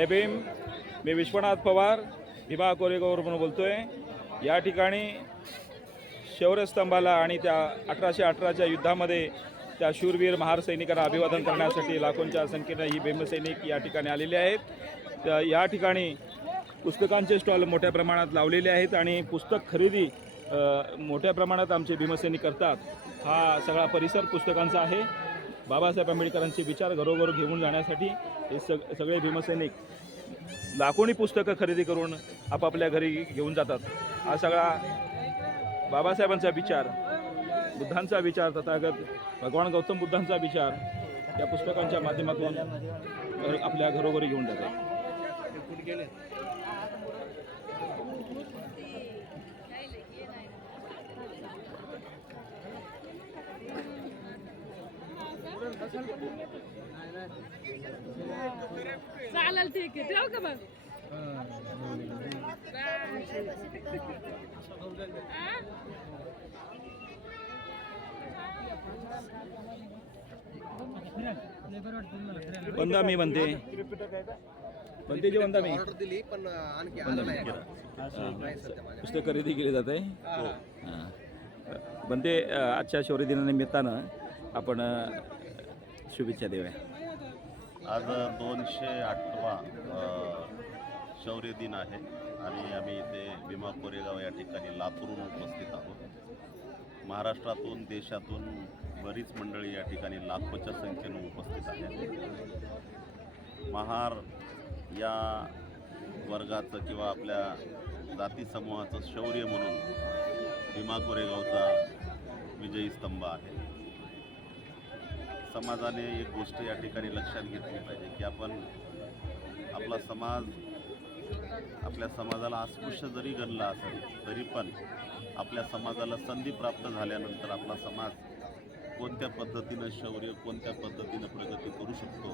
जय भीम. मी विश्वनाथ पवार भीमा कोरेगाववरून बोलतोय. या ठिकाणी शौर्यस्तंभाला आणि त्या 1818च्या युद्धामध्ये त्या शूरवीर महार सैनिकांना अभिवादन करण्यासाठी लाखोंच्या संख्येनं ही भीमसैनिक या ठिकाणी आलेले आहेत. या ठिकाणी पुस्तकांचे स्टॉल मोठ्या प्रमाणात लावलेले आहेत आणि पुस्तक खरेदी मोठ्या प्रमाणात आमचे भीमसैनिक करतात. हा सगळा परिसर पुस्तकांचा आहे. बाबासाहेब आंबेडकरांचे विचार घरोघर घेऊन जाण्यासाठी हे सगळे भीमसैनिक लाखोनी पुस्तकं खरेदी करून आपापल्या घरी घेऊन जातात. हा सगळा बाबासाहेबांचा विचार, बुद्धांचा विचार, तथागत भगवान गौतम बुद्धांचा विचार या पुस्तकांच्या माध्यमातून आपल्या घरोघरी घेऊन जातात. चालेल, ठीक आहे. ठेव का मग? वंदा मी बनते जे वंदा मी दिली पण आणखी पुस्तक खरेदी केली जाते. बनते आजच्या शौर्य दिनानिमित्तानं आपण शुभेच्छा देऊया. आज 208वा शौर्य दिन आहे आणि आम्ही इथे भीमा कोरेगाव या ठिकाणी लातूरून उपस्थित आहोत. महाराष्ट्रातून देशातून बरीच मंडळी या ठिकाणी लाखोच्या संख्येने उपस्थित आहेत. महार या वर्गाचं किंवा आपल्या जाती समूहाचं शौर्य म्हणून भीमा कोरेगावचा विजयी स्तंभ आहे. समाजाने एक गोष्ट या ठिकाणी लक्षात घेतली पाहिजे की आपण आपला समाज, आपल्या समाजाला अस्पृश्य जरी गणला असेल तरी पण आपल्या समाजाला संधी प्राप्त झाल्यानंतर आपला समाज कोणत्या पद्धतीनं शौर्य, कोणत्या पद्धतीनं प्रगती करू शकतो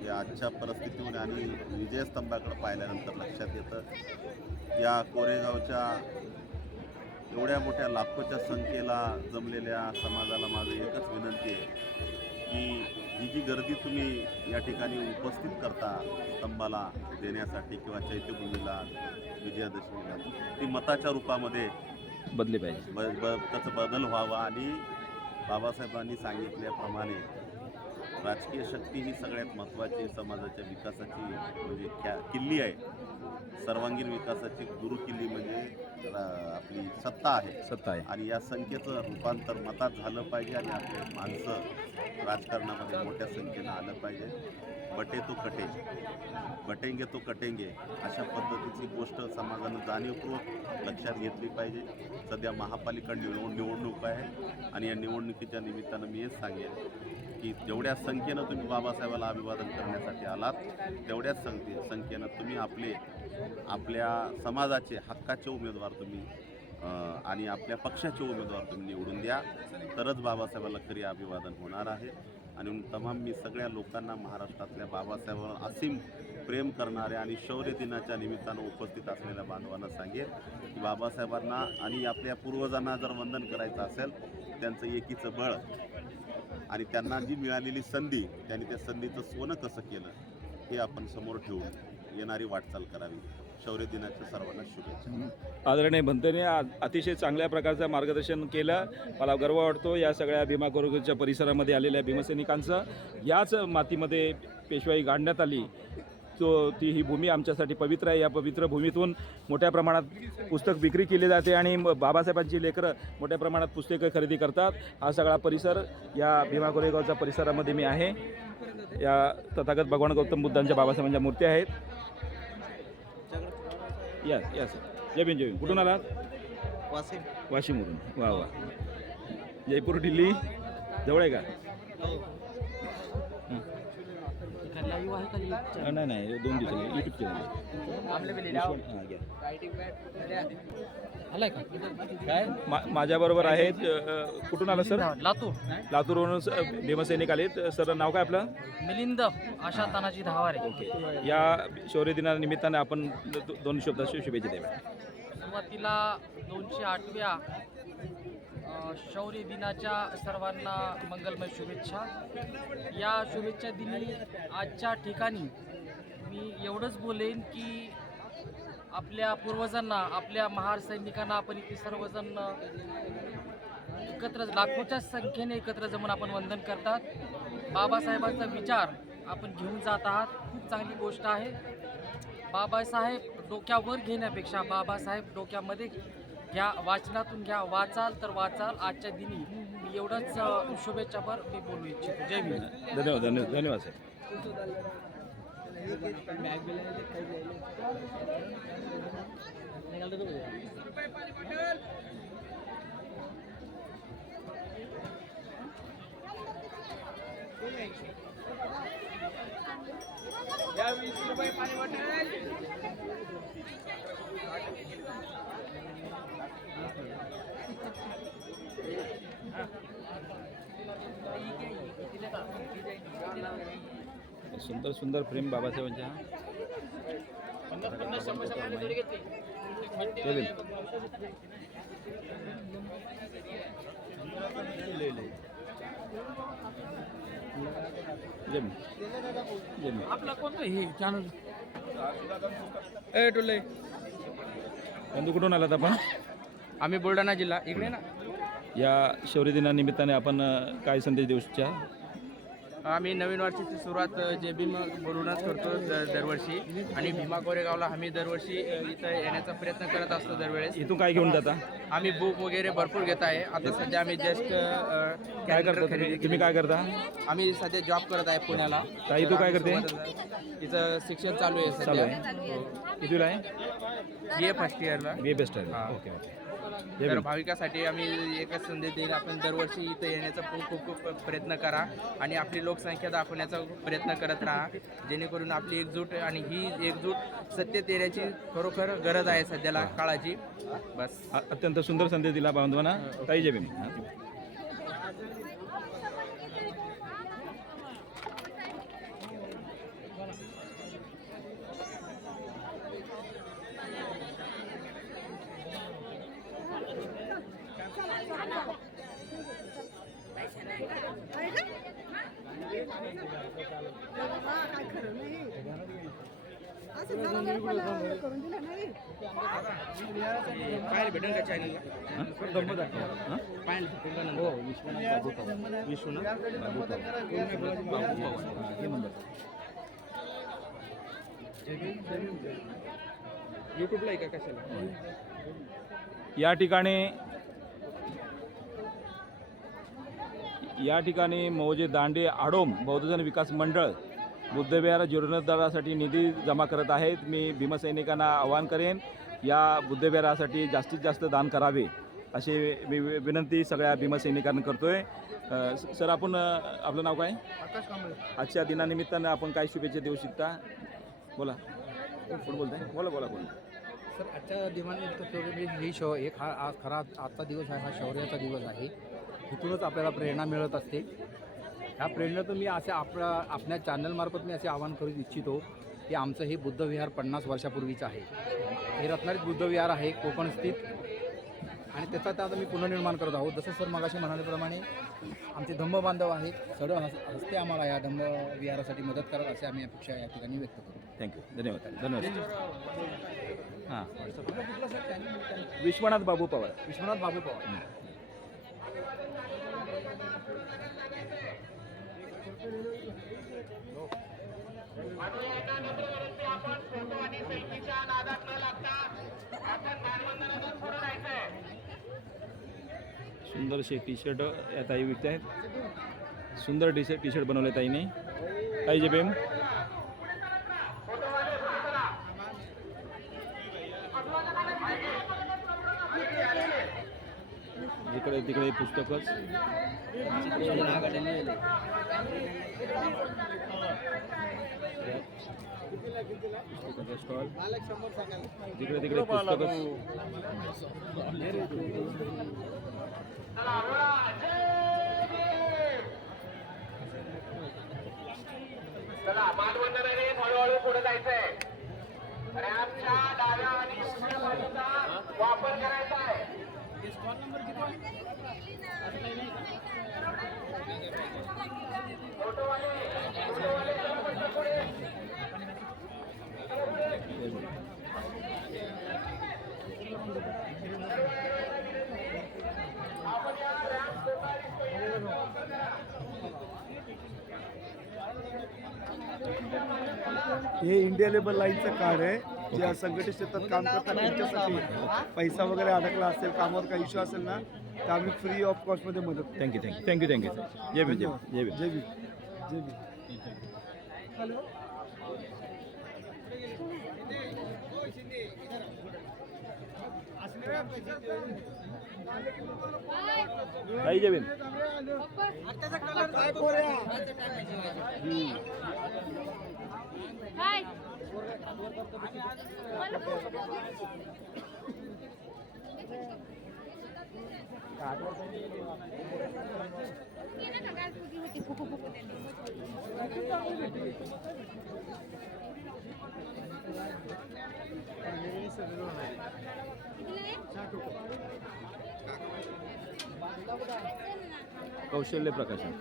हे आजच्या परिस्थितीमध्ये आणि विजयस्तंभाकडे पाहिल्यानंतर लक्षात येतं. या कोरेगावच्या एवढ्या मोठ्या लाखोच्या संख्येला जमलेल्या समाजाला माझं एकच विनंती आहे की ही जी गर्दी तुम्ही या ठिकाणी उपस्थित करता स्तंभाला देण्यासाठी किंवा चैत्यभूमीला, विजयादशमीला, ती मताच्या रूपामध्ये बदली पाहिजे. त्याचं बदल व्हावा आणि बाबासाहेबांनी सांगितल्याप्रमाणे राजकीय शक्ती ही सगळ्यात महत्त्वाची समाजाच्या विकासाची म्हणजे किल्ली आहे. सर्वांगीण विकासाची गुरुकिल्ली म्हणजे आपली सत्ता आहे आणि या संख्येचं रूपांतर मतात झालं पाहिजे आणि आपले माणसं राजकारणामध्ये मोठ्या संख्येनं आलं पाहिजे. बटे तो कटे, बटेंगे तो कटेंगे अशा पद्धतीची गोष्ट समाजानं जाणीवपूर्वक लक्षात घेतली पाहिजे. सध्या महापालिका निवडणूक आहे आणि या निवडणुकीच्या निमित्तानं मी हेच सांगेन की जेवढ्या संख्येनं तुम्ही बाबासाहेबाला अभिवादन करण्यासाठी आलात तेवढ्याच संख्येनं तुम्ही आपल्या समाजाचे हक्काचे उमेदवार तुम्ही आणि आपल्या पक्षाचे उमेदवार तुम्ही निवडून द्या, तरच बाबासाहेबाला खरी अभिवादन होणार आहे. आणि तमाम मी सगळ्या लोकांना, महाराष्ट्रातल्या बाबासाहेबांवर असीम प्रेम करणाऱ्या आणि शौर्य दिनाच्या निमित्तानं उपस्थित असलेल्या बांधवांना सांगेन की बाबासाहेबांना आणि आपल्या पूर्वजांना जर वंदन करायचं असेल, त्यांचं एकीचं बळ आणि त्यांना जी मिळालेली संधी, त्यांनी त्या संधीचं सोनं कसं केलं हे आपण समोर ठेवून येणारी वाटचाल करावी. शौर्य दिनाच्या सर्वांना शुभेच्छा. आदरणीय भंतेने अतिशय चांगल्या प्रकारचं मार्गदर्शन केलं. मला गर्व वाटतो या सगळ्या भीमा कोरेगावच्या परिसरामध्ये आलेल्या भीमसैनिकांचं. याच मातीमध्ये पेशवाई गाडण्यात आली. ती ही भूमी आमच्यासाठी पवित्र आहे. या पवित्र भूमीतून मोठ्या प्रमाणात पुस्तक विक्री केली जाते आणि बाबासाहेबांची लेकरं मोठ्या प्रमाणात पुस्तकं खरेदी करतात. हा सगळा परिसर या भीमा कोरेगावच्या परिसरामध्ये मी आहे. या तथागत भगवान गौतम बुद्धांच्या, बाबासाहेबांच्या मूर्त्या आहेत. यस जय भीम. जय भीम. कुठून आलात? वाशिमवरून. वा वा. जयपूर दिल्ली जवळ आहे का? नाही 2 दिवसांनी यूट्यूब चॅनल. माझ्याबरोबर आहेत, कुठून आला सर? लातूरवरून भीमसैनिक आलेत. सर नाव काय आपलं? मिलिंद आशा तानाजी धावारे. ओके. या शौर्य दिनानिमित्ताने आपण 2 शब्दाची शुभेच्छा द्याव्या. सुरुवातीला 208व्या शौर्य दिनाच्या सर्वांना मंगलमय शुभेच्छा. या शुभेच्छा दिनी आजच्या ठिकाणी मी एवढंच बोलेन की आपल्या पूर्वजांना, आपल्या महार सैनिकांना आपण इथे सर्वजण एकत्र, लाखोच्या संख्येने एकत्र जमून आपण वंदन करतात. बाबासाहेबांचा विचार आपण घेऊन जात आहात, खूप चांगली गोष्ट आहे. बाबासाहेब डोक्यावर घेण्यापेक्षा बाबासाहेब डोक्यामध्ये घ्या, वाचनातून घ्या. वाचाल तर वाचाल. आजच्या दिनी मी एवढंच शुभेच्छापर मी बोलू इच्छितो. जय भीम. धन्यवाद धन्यवाद धन्यवाद साहेब. सुंदर सुंदर प्रेम बाबासाहेबांच्या. जय भीम. जय भीम. जय भीम. आपला कोणतं हे चॅनल? बंधू कुठून आलात आपण? आम्ही बुलढाणा जिल्हा इकडे ना. या शौर्य दिनानिमित्ताने आपण काय संदेश देऊ इच्छा? आम्ही नवीन वर्षाची सुरुवात जय भीम बोलूनच करतो दरवर्षी. आणि भीमा कोरेगावला आम्ही दरवर्षी इथं येण्याचा प्रयत्न करत असतो दरवेळेस. इथून काय घेऊन जाता? आम्ही बुक वगैरे भरपूर घेत आहे. आता सध्या आम्ही जस्ट काय करता तुम्ही काय करता? आम्ही सध्या जॉब करत आहे पुण्याला. ताई तू काय करते? तिचं शिक्षण चालू आहे चालू सध्या. आहे. कितीला आहे? BA फर्स्ट इयरला. BA बेस्ट आहे. हां. Okay okay. जय तर भीम. भाविकासाठी आम्ही एकच संदेश देईल, आपण दरवर्षी इथं येण्याचा खूप प्रयत्न करा आणि आपली लोकसंख्या दाखवण्याचा प्रयत्न करत राहा, जेणेकरून आपली एकजूट आणि ही एकजूट सत्तेत येण्याची खरोखर गरज आहे सध्याला काळाची. बस. अत्यंत सुंदर संदेश दिला बांधवांना. ताई जय भीम. हां. पाहायला भेटेल का चॅनलला? हां? पाहायला भेटेल का नंतर? विश्वनाथ यूट्यूबला आहे का कशाला? या ठिकाणी मौजे दांडे आडोम बौद्धजन विकास मंडळ बुद्धविहार जीर्णोद्धारासाठी निधी जमा करत आहेत. मी भीमसैनिकांना आवाहन करेन या बुद्धविहारासाठी जास्तीत जास्त दान करावे अशी मी विनंती सगळ्या भीमसैनिकांना करतोय. सर आपण आपलं नाव काय? आकाश कांबळे. आजच्या दिनानिमित्तानं आपण काय शुभेच्छा देऊ शकता? बोला. कोण बोलताय? बोला बोला बोला. सर आजच्या दिवाळीनिमित्त ही एक हा खरा आजचा दिवस आहे, हा शौर्याचा दिवस आहे. इथूनच आपल्याला प्रेरणा मिळत असते. ह्या प्रेरणेतून मी असे आपल्या चॅनलमार्फत मी असे आवाहन करू इच्छितो की आमचं हे बुद्धविहार 50 वर्षापूर्वीचं आहे. हे रत्नागिरीत बुद्धविहार आहे, कोकण स्थित. आणि त्याचा आता मी पुनर्निर्माण करत आहोत. जसं सर मगाशी म्हणाल्याप्रमाणे आमचे धम्म बांधव आहेत, सरळ हस्ते आम्हाला या धम्म विहारासाठी मदत करत असे आम्ही अपेक्षा या ठिकाणी व्यक्त करतो. थँक्यू. धन्यवाद धन्यवाद. हां. विश्वनाथ बाबू पवार. विश्वनाथ बाबू पवार. सुंदरसे टी शर्ट या ताई विकत आहेत. सुंदर टी शर्ट बनवले ताईने. ताई जय भीम. इकडे तिकडे पुस्तकच. स्टॉल जिकडे तिकडे पुस्तकच. चला मानवंदराने हळूहळू पुढे जायचंय. रॅम्पच्या डाव्या आणि उजव्या बाजूचा वापर करायचा आहे. फोटोवाले हे इंडिया लेबर लाईनचं कार्ड आहे जे असंघटित क्षेत्रात काम करतात त्यांच्यासाठी पैसा वगैरे अडकला असेल कामावर काही इश्यू असेल ना तर आम्ही फ्री ऑफ कॉस्टमध्ये मदत करतो. थँक्यू जय भीम जय भीम जय भीम जय भीम. ताई जय भीम. हाय कौशल्य प्रकाशन.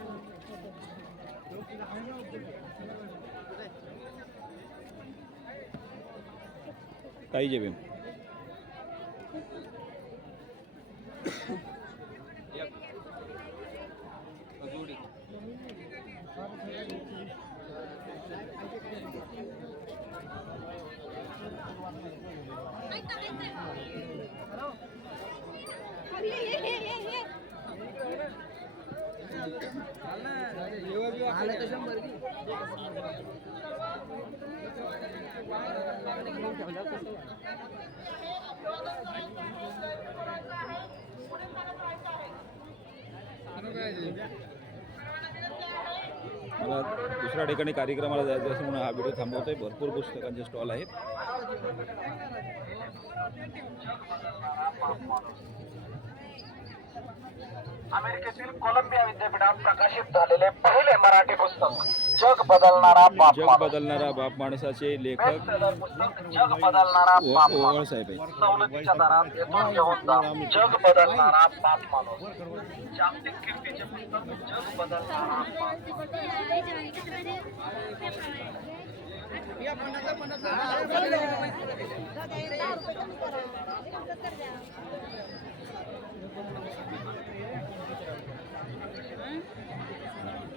ताई जय भीम. मला दुसऱ्या ठिकाणी कार्यक्रमाला जायचं असं म्हणून हा व्हिडिओ थांबवतोय. भरपूर पुस्तकांचे स्टॉल आहेत. अमेरिकेतील कोलंबिया विद्यापीठात प्रकाशित झालेले पहिले मराठी पुस्तक जग बदलणारा बाप जग माणूस. बदलणारा बाप माणसाचे लेखक बेस्टसेलर पुस्तक जग बदलणारा बाप ओवाळ माणूस. साहेब आहेत. सवलतीच्या दरात येथून घेऊन जा. जग बदलणारा बाप माणूस. जागतिक कीर्तीचे पुस्तक जग बदलणारा बाप.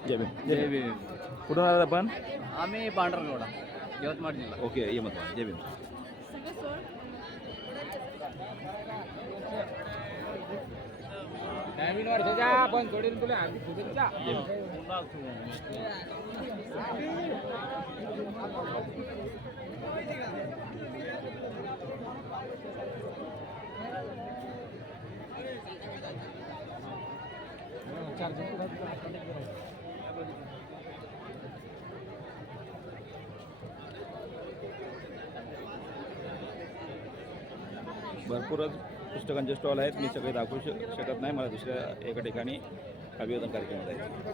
जय भीम. जय भीम. कुठून आलात आपण? आम्ही पांढरकवडा यवतमाळ जिल्हा. ओके ये मग. जय भीम. नवीन वर्षाच्या पण थोडी तुला शुभेच्छा. जय भीम. भरपूरच पुस्तकांचे स्टॉल आहेत. मी सगळे दाखवू शकत नाही. मला दुसऱ्या एका ठिकाणी अभिवादन कार्यक्रम जायचं.